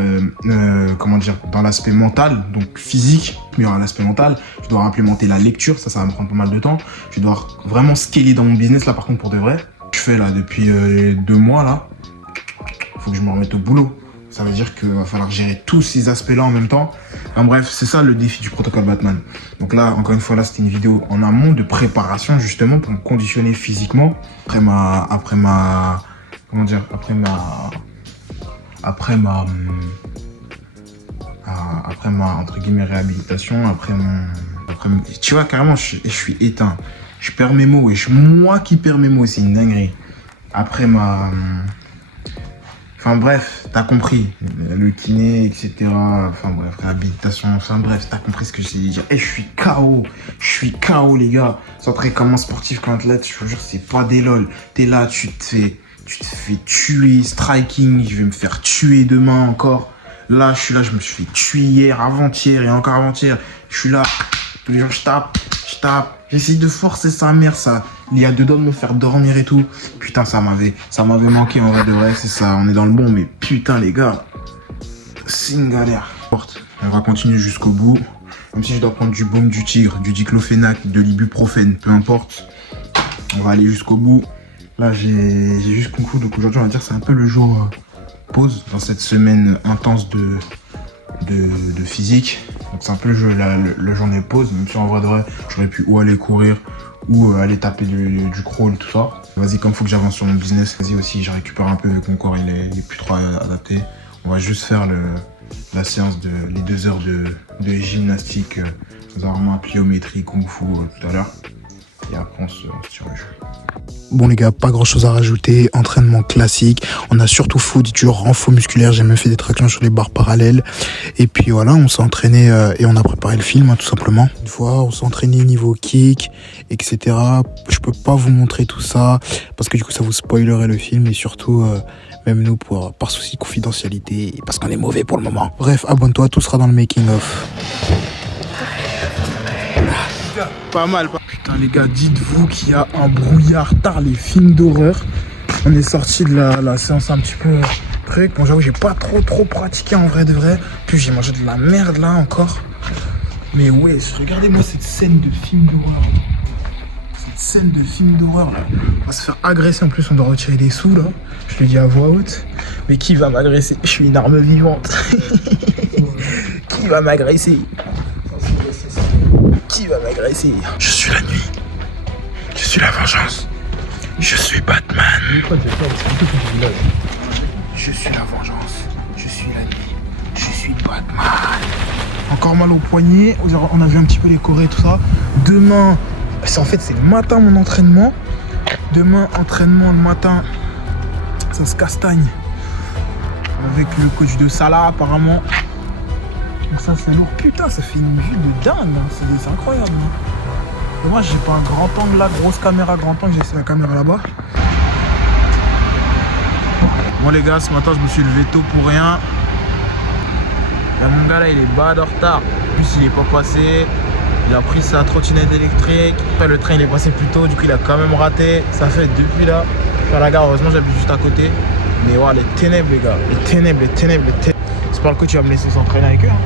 comment dire, dans l'aspect mental, donc physique, mais dans l'aspect mental. Je dois implémenter la lecture, ça va me prendre pas mal de temps. Je dois vraiment scaler dans mon business, là, par contre, pour de vrai. Je fais là depuis 2 mois là, faut que je me remette au boulot. Ça veut dire qu'il va falloir gérer tous ces aspects-là en même temps. En bref, c'est ça le défi du protocole Batman. Donc là, encore une fois, là, c'était une vidéo en amont de préparation justement pour me conditionner physiquement après ma entre guillemets réhabilitation, tu vois, carrément, je suis éteint. Je perds mes mots, et moi qui perds mes mots, c'est une dinguerie. Après enfin bref, t'as compris. Le kiné, etc. Enfin bref, réhabilitation. Enfin bref, t'as compris ce que j'essaie de dire. Et je suis KO. Je suis KO, les gars. S'entraîner comme un sportif, comme athlète, je vous jure, c'est pas des lol. T'es là, tu te fais tuer. Striking, je vais me faire tuer demain encore. Là, je suis là, je me suis fait tuer hier, avant-hier et encore avant-hier. Je suis là, tous les jours, je tape. J'essaye de forcer sa mère, ça. Il y a 2 doigts de me faire dormir et tout. Putain, ça m'avait manqué en vrai de vrai, c'est ça. On est dans le bon, mais putain, les gars, c'est une galère. On va continuer jusqu'au bout. Même si je dois prendre du baume du tigre, du diclofénac, de l'ibuprofène, peu importe. On va aller jusqu'au bout. Là, j'ai juste conclu. Donc aujourd'hui, on va dire que c'est un peu le jour pause dans cette semaine intense de physique. Donc c'est un peu le journée pause, même si en vrai de vrai, j'aurais pu ou aller courir ou aller taper du crawl, tout ça. Vas-y, comme faut que j'avance sur mon business, vas-y aussi, je récupère un peu vu que mon corps il est plus trop adapté. On va juste faire la séance les 2 heures de gymnastique, armes, pliométrie, kung fu tout à l'heure. Et après on se tire le jeu. Bon les gars, pas grand chose à rajouter, entraînement classique, on a surtout fait du renfort musculaire, j'ai même fait des tractions sur les barres parallèles, et puis voilà, on s'est entraîné et on a préparé le film tout simplement. Une fois, on s'est entraîné niveau kick, etc. Je peux pas vous montrer tout ça, parce que du coup ça vous spoilerait le film, et surtout, même nous, par souci de confidentialité, parce qu'on est mauvais pour le moment. Bref, abonne-toi, tout sera dans le making of. Pas mal. Putain les gars, dites-vous qu'il y a un brouillard tard les films d'horreur. On est sorti de la séance un petit peu truc. Bon j'avoue j'ai pas trop pratiqué en vrai de vrai. Puis j'ai mangé de la merde là encore. Mais ouais, regardez-moi cette scène de film d'horreur. Cette scène de film d'horreur là. On va se faire agresser, en plus on doit retirer des sous là. Je le dis à voix haute. Mais qui va m'agresser? Je suis une arme vivante. Qui va m'agresser? Qui va m'agresser? Je suis la nuit. Je suis la vengeance. Je suis Batman. Je suis la vengeance. Je suis la nuit. Je suis Batman. Encore mal au poignet. On a vu un petit peu les corées, tout ça. Demain, en fait, c'est le matin mon entraînement. Demain, entraînement le matin. Ça se castagne. Avec le coach de Salah, apparemment. Donc ça c'est lourd. Putain, ça fait une vue de dingue, hein. C'est incroyable. Hein. Et moi j'ai pas un grand angle là, grosse caméra grand angle, j'ai laissé la caméra là-bas. Bon les gars, ce matin je me suis levé tôt pour rien. Là, mon gars là il est bas de retard. En plus il est pas passé. Il a pris sa trottinette électrique. Après le train il est passé plus tôt, du coup il a quand même raté. Ça fait depuis là. Je suis à la gare, heureusement j'habite juste à côté. Mais ouais, les ténèbres les gars. Les ténèbres. J'espère que tu vas me laisser s'entraîner avec eux. Hein.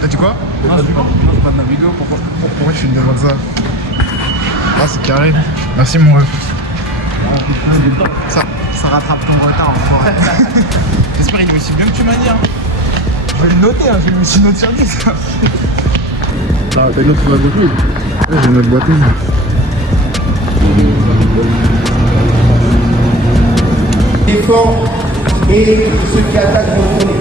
T'as dit quoi? Non, c'est pas de Navigo. Pourquoi tu me demandes ça? Ah, c'est carré. Merci mon ref. Ça rattrape ton retard encore. J'espère qu'il est aussi bien que tu m'as dit. Hein. Je vais le noter, hein. Je vais le mettre une note sur 10. Ah, t'as une autre boîte de pluie? Ouais, j'ai une autre boîte de pluie. Effort et ceux qui attaquent vont tourner.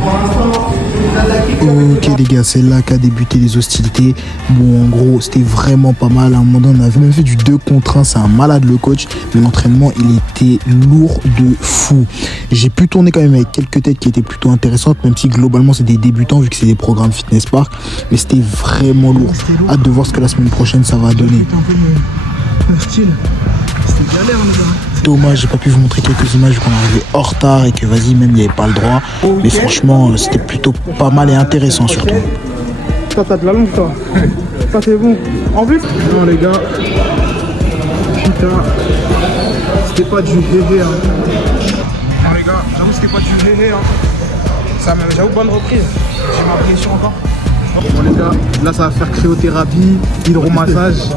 Pour l'instant, vous attaquez. Ok les gars, c'est là qu'a débuté les hostilités. Bon en gros c'était vraiment pas mal. À un moment donné on avait même fait du 2 contre 1. C'est un malade le coach. Mais l'entraînement il était lourd de fou. J'ai pu tourner quand même avec quelques têtes qui étaient plutôt intéressantes. Même si globalement c'est des débutants vu que c'est des programmes Fitness Park. Mais c'était vraiment lourd. Hâte de voir ce que la semaine prochaine ça va donner. Style. C'était galère les gars. Dommage, j'ai pas pu vous montrer quelques images vu qu'on est arrivé en retard et que vas-y, même il n'y avait pas le droit. Mais franchement, c'était plutôt pas mal et intéressant surtout. Ça, t'as de la longue, toi. Ça, c'est bon. En plus, non, les gars. Putain. C'était pas du bébé, hein. Non les gars, j'avoue c'était pas du hé hein. Ça, j'avoue bonne reprise. J'ai ma blessure encore. Bon, les gars, là, ça va faire cryothérapie, hydromassage.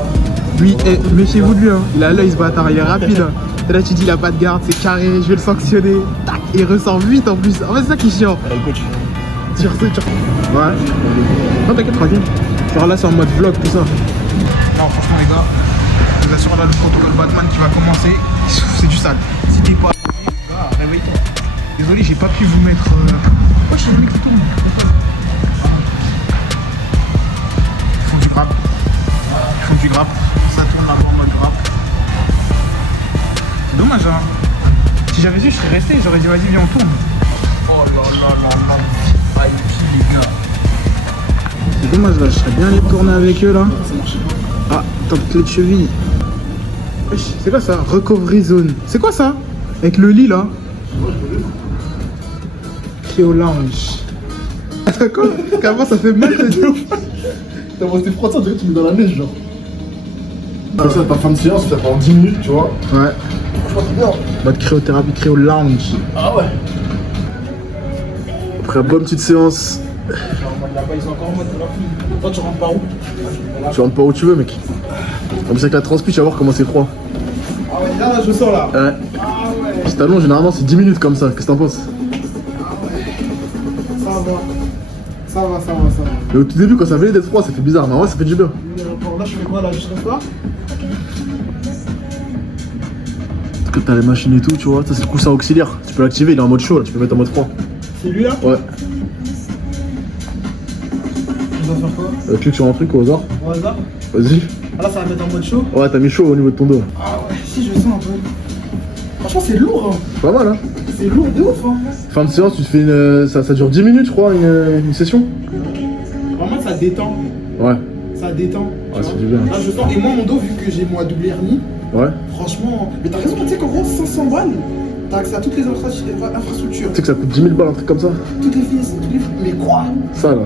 Lui, méfiez-vous de lui, hein. Il a l'œil, ce bâtard, il est rapide. Hein. Et là, tu dis, il a pas de garde, c'est carré, je vais le sanctionner. Tac, il ressort vite en plus. En fait, c'est ça qui est chiant. Tu ressors. Ouais. Non, t'inquiète, tranquille. Genre là, c'est en mode vlog, tout ça. Non franchement les gars, je vous assure là le protocole Batman qui va commencer, c'est du sale. Si t'es pas gars, réveille-toi. Désolé j'ai pas pu vous mettre. Ouais j'ai les mecs qui tournent. Ils font du grappe. Ça tourne là-bas en mode grappe. C'est dommage hein. Si j'avais su je serais resté, j'aurais dit vas-y viens on tourne. Oh là là là là. Aïe les gars. C'est dommage, là, je serais bien allé tourner avec eux, là. Ah, top clé de cheville. Wesh, c'est quoi ça? Recovery zone. C'est quoi ça? Avec le lit, là. Cryo lounge. C'est quoi? Parce qu'avant, ça fait mal de dire. T'as resté froid, ça, tu me mets dans la neige, genre. Comme ça, ta fin de séance, ça prend 10 minutes, tu vois. Ouais. Franchement, c'est bien. Mode cryothérapie, cryo lounge. Ah ouais. Après, bonne petite séance. Là-bas ils sont encore en mode graphie. Toi tu rentres par où? Tu rentres pas où tu veux, mec. En plus, avec la transpi, tu vas voir comment c'est froid. Ah ouais, là, je sors là. Ouais. Si t'allonges, généralement, c'est 10 minutes comme ça. Qu'est-ce que t'en penses? Ça va. Mais au tout début, quand ça venait d'être froid, ça fait bizarre. Mais en vrai, ça fait du bien. Là, je fais quoi là? Je reste là? Parce que t'as les machines et tout, tu vois. Ça, c'est le coussin auxiliaire. Tu peux l'activer, il est en mode chaud, là. Tu peux mettre en mode froid. C'est lui là? Ouais. Je dois faire quoi? Clique sur un truc au hasard. Au hasard? Vas-y. Ah là, ça va mettre en mode chaud? Ouais, t'as mis chaud au niveau de ton dos. Ah ouais, si, je sens un peu. Franchement, c'est lourd, hein. Pas mal, hein. C'est lourd de ouf, hein. Fin de séance, tu te fais une. Ça dure 10 minutes, je crois, une session. Vraiment, ça détend. Ouais. Ça détend. Ouais, c'est du bien. Là, je sens. Et moi, mon dos, vu que j'ai moi double hernie, Ouais. franchement. Mais t'as raison, tu sais qu'en gros, 500 balles, t'as accès à toutes les infrastructures. Tu sais que ça coûte 10 000 balles, un truc comme ça. Toutes les filles. Mais quoi? Ça, là.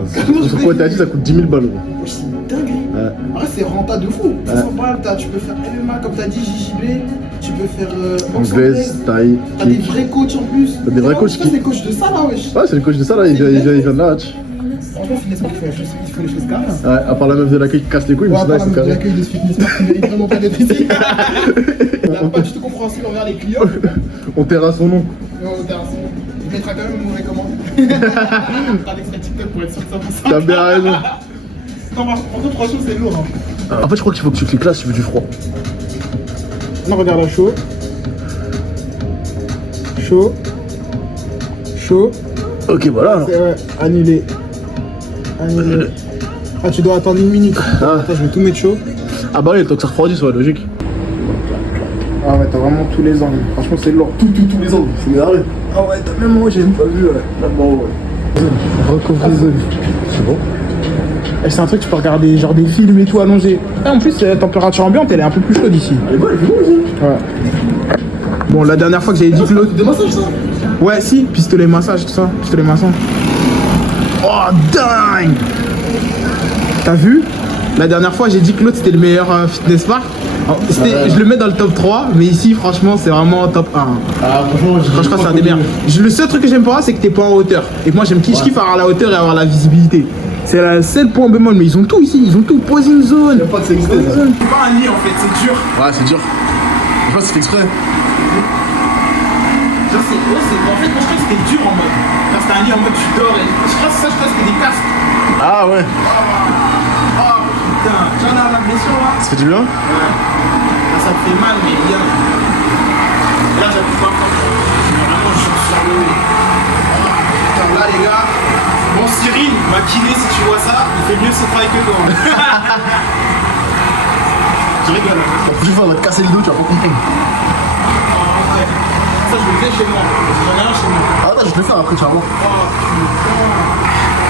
Sur quoi t'as dit, ça coûte 10 000 balles, gros. Wesh, c'est dingue. Ouais. En vrai, c'est rentable de fou. 500 balles, tu peux faire MMA, comme t'as dit, JJB. Tu peux faire. Anglaise, taille, T'as des kick. vrais coachs en plus. T'as des vrais coachs qui- C'est des coachs de ça là, wesh. Ouais, c'est le coach de ça, là. Il vient de là, tu. Franchement, Fitness Park, il faut les choses carrées. Ouais, à part la meuf de l'accueil qui casse les couilles, mais Ouais, sinon, pas ils sont carrés. l'accueil de ce Fitness Park qui mérite vraiment pas d'être ici. Il n'a pas du tout compréhensible envers les clients. On terra son nom. Non, t'es un son. Il mettra quand même une mauvaise commande. Il fera l'extrait TikTok pour être sûr que ça passe. T'as bien raison. Non, par contre, franchement, c'est lourd. Hein. En fait, je crois qu'il faut que tu cliques là si tu veux du froid. Non, regarde là, chaud. Chaud. Chaud. Ok, voilà alors. C'est ouais, annulé. Annulé. Ah, tu dois attendre 1 minute. Ah. Attends, je vais tout mettre chaud. Ah bah oui, le temps que ça refroidisse, ouais, logique. Ah ouais, t'as vraiment tous les angles. Franchement, c'est lourd. Tous les angles, c'est énervé. Ah ouais, t'as même moi, j'ai même pas vu, ouais. Même moi, ouais. Recovery zone. C'est bon. Et c'est un truc, tu peux regarder genre des films et tout allongé. Et en plus, la température ambiante, elle est un peu plus chaude ici. Elle est bonne, elle est bonne aussi. Ouais. Bon, la dernière fois que j'avais dit que l'autre... Des massages, ça? Ouais, si, pistolet massage, tout ça. Pistolet maçon. Oh, dingue! T'as vu? La dernière fois, j'ai dit que l'autre c'était le meilleur fitness park. Alors, je le mets dans le top 3, mais ici, franchement, c'est vraiment top 1. Ah, franchement, Je crois que c'est un des meilleurs. Le seul truc que j'aime pas, c'est que t'es pas en hauteur. Et moi, je kiffe avoir la hauteur et avoir la visibilité. C'est le seul point bémol, mais ils ont tout ici, ils ont tout. Posing zone. J'aime pas que ça existe. C'est pas un lit en fait, c'est dur. Ouais, c'est dur. Je pense que c'est fait exprès. Genre, en fait, moi je crois que c'était dur en mode. Quand c'était un lit en mode tu dors et. Je crois que ça, c'était des casques. Ah ouais. Oh putain, tu en as la blessure là? Ça fait du bien? Ouais. Là, ça me fait mal, mais bien. Là, j'appuie pas encore. Vraiment, je suis sur le. Putain, là, les gars. Bon, Cyril, ma kiné, si tu vois ça, il fait mieux ce travail que toi. Je rigole. La prochaine fois, on va te casser le dos, tu vas pas comprendre. Ça, je le faisais chez moi. Parce que j'en ai un chez moi. Ah, attends, je vais te le faire après, tu vas voir. Oh putain.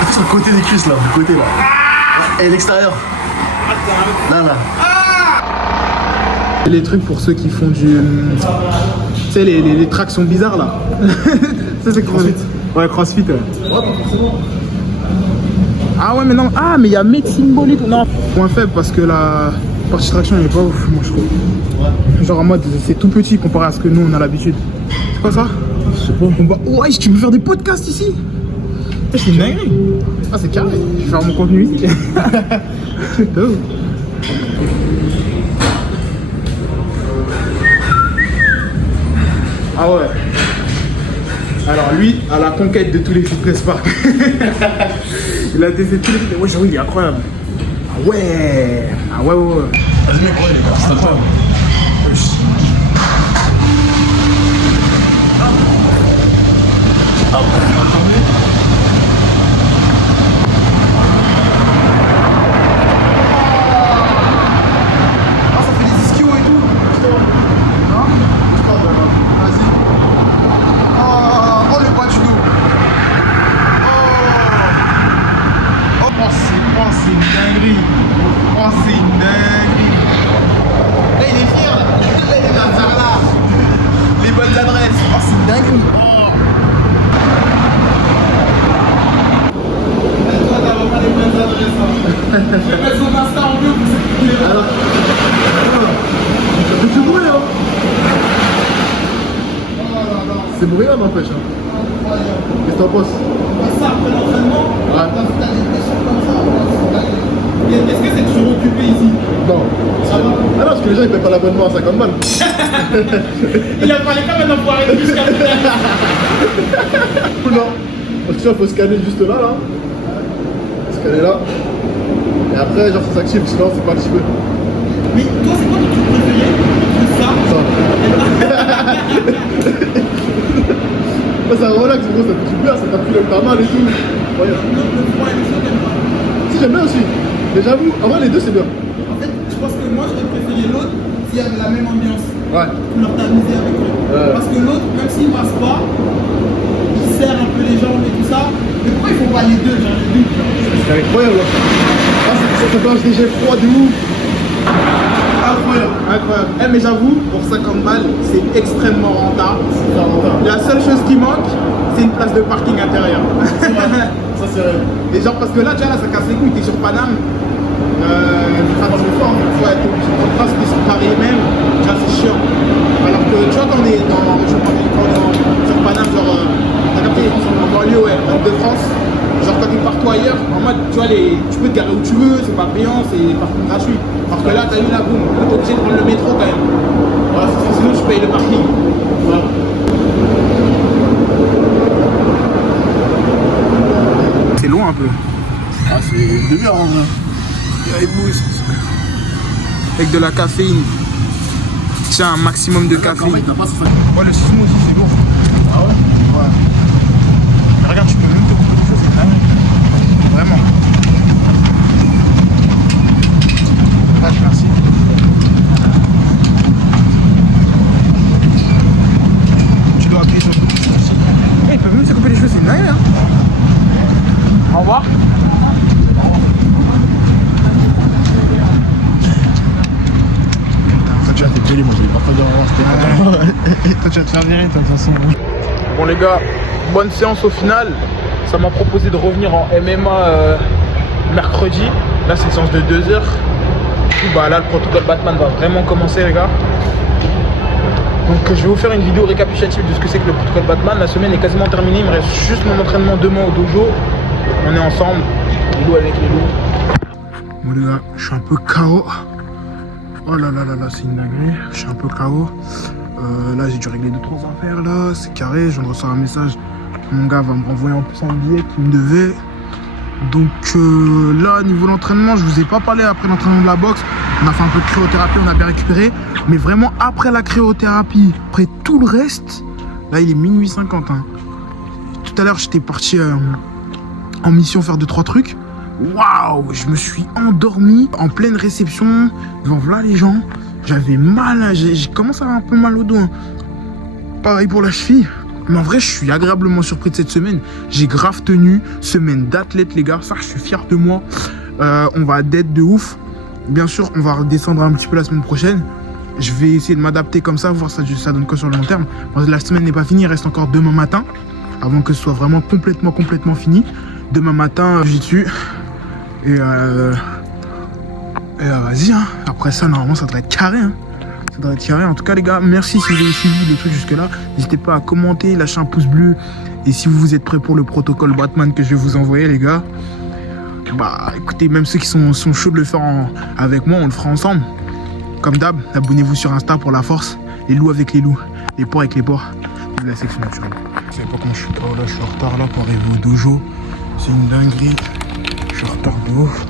Fais sur le côté des cuisses là, du côté là. Et l'extérieur. Là, là. Les trucs pour ceux qui font du. Tu sais, les tractions bizarres là. Ça, c'est CrossFit. Ouais, CrossFit. Ouais. Ah ouais, mais non. Ah, mais il y a médecine ball et tout. Non. Point faible parce que la partie traction elle est pas ouf, moi je trouve. Genre en mode, c'est tout petit comparé à ce que nous on a l'habitude. C'est quoi ça? Je sais pas. Ouais, tu peux faire des podcasts ici? C'est une dinguerie. Ah, c'est carré. Je vais faire mon contenu ici. C'est top. Ah ouais. Alors lui, à la conquête de tous les fitness parks. Il a testé tous les fitness. Ouais, j'avoue, il est incroyable. Ah ouais. Ah ouais, ouais, ouais. Vas-y, mec, ouais, les gars, c'est incroyable. Ah, ça fait des ischios et tout. Non? Vas-y. Oh, le bas du dos. C'est une dinguerie. Oh, c'est une dinguerie. Là, il est fier. Là, il est vers là. Les bonnes adresses. Oh, c'est une dinguerie. Oh. Toi, t'as vraiment les bonnes adresses. Hein. Je vais mettre son Insta en bleu pour s'écouter. Alors, ça fait du bruit, hein. C'est bruyant, n'empêche. Hein. Qu'est-ce que t'en penses? Ça, après l'entraînement, ouais. T'as des blessures comme ça. Est-ce que c'est toujours occupé ici? Non. Ça va? Ah non, parce que les gens ils payent pas l'abonnement à 50 balles. Il a parlé comme un enfoiré de jusqu'à tout à l'heure. Non. Parce que ça, faut scanner juste là, là. Scanner là. Et après, genre, ça s'active, sinon c'est pas activé. Mais toi, c'est quoi ton truc préféré? Ça. Ça relaxe, gros, ça fait du bien, ça t'appuie pas mal et tout. Regarde. Si, j'aime bien aussi. Mais j'avoue, en vrai, les deux, c'est bien. En fait, je pense que moi, j'aurais préféré l'autre s'il y avait la même ambiance. Ouais. Pour leur t'amuser avec eux. Ouais. Parce que l'autre, même s'il passe pas, il serre un peu les jambes et tout ça. Mais pourquoi ils font pas les deux, genre les deux? C'est incroyable. Ah, ça te lâche des jets froids de ouf. Incroyable, incroyable. Eh, mais j'avoue, pour 50 balles, c'est extrêmement rentable. La seule chose qui manque, c'est une place de parking intérieur. Ça, c'est vrai. Et genre, parce que là, déjà, là, ça casse les couilles. T'es sur Paname. Ouais, t'es obligé de prendre place, t'es sur Paris même. Déjà, c'est chiant. Alors que, tu vois, quand on est sur Paname, genre, t'as capté, en banlieue, ouais, en Ile-de-France. Genre quand t'es partout ailleurs, en mode, tu vois, tu peux te garer où tu veux, c'est pas payant, c'est parking gratuit. Alors que là, t'as eu la boum, là t'es obligé de prendre le métro quand même. Voilà, sinon tu payes le parking. Voilà. C'est loin un peu. Ah, c'est une demi-heure en vrai. Il boost. Avec de la caféine. Tiens, un maximum de caféine. Ouais, le sismo aussi, c'est lourd. Ah ouais? Ouais. Mais regarde, tu peux même te couper des choses, c'est dingue. Vraiment. Merci. Tu dois appuyer sur le bouton aussi. Ils peuvent même se couper les cheveux, c'est une dingue, hein. Au revoir. Ça, tu as fait désolé, moi, j'avais pas de revanche. Toi, tu vas te faire virer, toi, de toute façon. Bon les gars, bonne séance au final. Ça m'a proposé de revenir en MMA mercredi. Là c'est une séance de 2 heures. Du coup bah là le protocole Batman va vraiment commencer les gars. Donc je vais vous faire une vidéo récapitulative de ce que c'est que le protocole Batman. La semaine est quasiment terminée, il me reste juste mon entraînement demain au dojo. On est ensemble, les loups avec les loups. Bon les gars, je suis un peu KO. Oh là là là là, c'est une dinguerie. Je suis un peu KO. Là j'ai dû régler 2-3 affaires là, c'est carré, je viens de recevoir un message. Mon gars va me renvoyer en plus un billet qu'il me devait. Donc là niveau de l'entraînement, je vous ai pas parlé après l'entraînement de la boxe. On a fait un peu de cryothérapie, on a bien récupéré. Mais vraiment après la cryothérapie, après tout le reste, là il est minuit 50 hein. Tout à l'heure j'étais parti en mission faire 2-3 trucs. Waouh, je me suis endormi en pleine réception devant voilà les gens. J'avais mal, j'ai commencé à avoir un peu mal au dos. Hein. Pareil pour la cheville. Mais en vrai, je suis agréablement surpris de cette semaine. J'ai grave tenu. Semaine d'athlète, les gars. Ça, je suis fier de moi. On va d'être de ouf. Bien sûr, on va redescendre un petit peu la semaine prochaine. Je vais essayer de m'adapter comme ça, voir ça donne quoi sur le long terme. La semaine n'est pas finie, il reste encore demain matin. Avant que ce soit vraiment complètement fini. Demain matin, j'y tue. Et vas-y, hein. Après ça, normalement, ça devrait être carré. Hein. Ça devrait être carré. En tout cas, les gars, merci si vous avez suivi le truc jusque-là. N'hésitez pas à commenter, lâcher un pouce bleu. Et si vous êtes prêts pour le protocole Batman que je vais vous envoyer, les gars, bah écoutez, même ceux qui sont chauds de le faire avec moi, on le fera ensemble. Comme d'hab, abonnez-vous sur Insta pour la force. Les loups avec les loups, les porcs avec les porcs. Vive la section naturelle. Je sais pas comment je suis KO là, je suis en retard là pour arriver au dojo. C'est une dinguerie. Je suis en retard de ouf.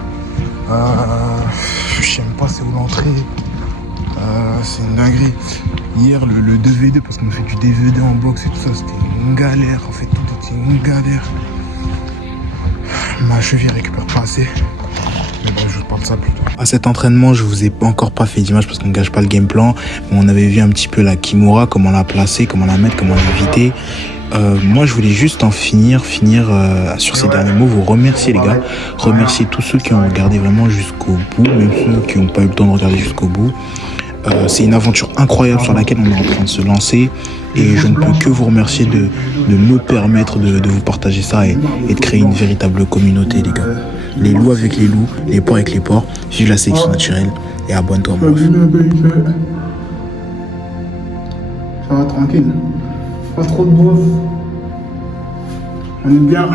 Je sais même pas c'est où l'entrée. C'est une dinguerie. Hier le 2v2 parce qu'on a fait du DVD en boxe et tout ça, c'était une galère. En fait tout était une galère. Ma cheville récupère pas assez. Mais bon, je vous parle de ça plus tard. À cet entraînement, je vous ai encore pas fait d'image parce qu'on ne gâche pas le game plan. Mais on avait vu un petit peu la Kimura, comment la placer, comment la mettre, comment l'éviter. Moi je voulais juste en finir sur ces derniers mots, vous remercier les gars, remercier tous ceux qui ont regardé vraiment jusqu'au bout, même ceux qui n'ont pas eu le temps de regarder jusqu'au bout. C'est une aventure incroyable sur laquelle on est en train de se lancer et je ne peux que vous remercier de me permettre de vous partager ça et de créer une véritable communauté les gars. Les loups avec les loups, les porcs avec les porcs, vive la sélection naturelle et abonne-toi mon ref. Ça va tranquille. Pas trop de bouffe. On est bien.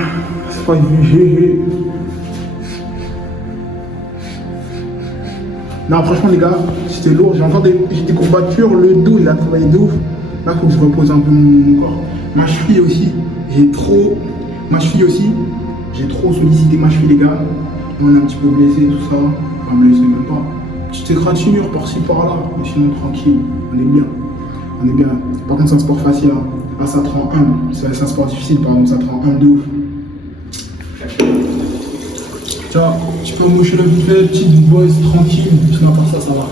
C'est pas du GG. Non, franchement, les gars, c'était lourd. J'ai encore des courbatures. Le dos, il a travaillé de ouf. Là, il faut que je repose un peu mon corps. Ma cheville aussi. J'ai trop sollicité ma cheville, les gars. On est un petit peu blessé, tout ça. Enfin, blessé, même pas. Petite égratignure par-ci, par-là. Mais sinon, tranquille. On est bien. On est bien. Par contre, c'est un sport facile. Hein. Ah, ça te rend humble. C'est un sport difficile, par exemple, ça te rend humble de ouf. Tiens, tu peux moucher le buffet, petite boisse tranquille. Sinon, par ça, ça va.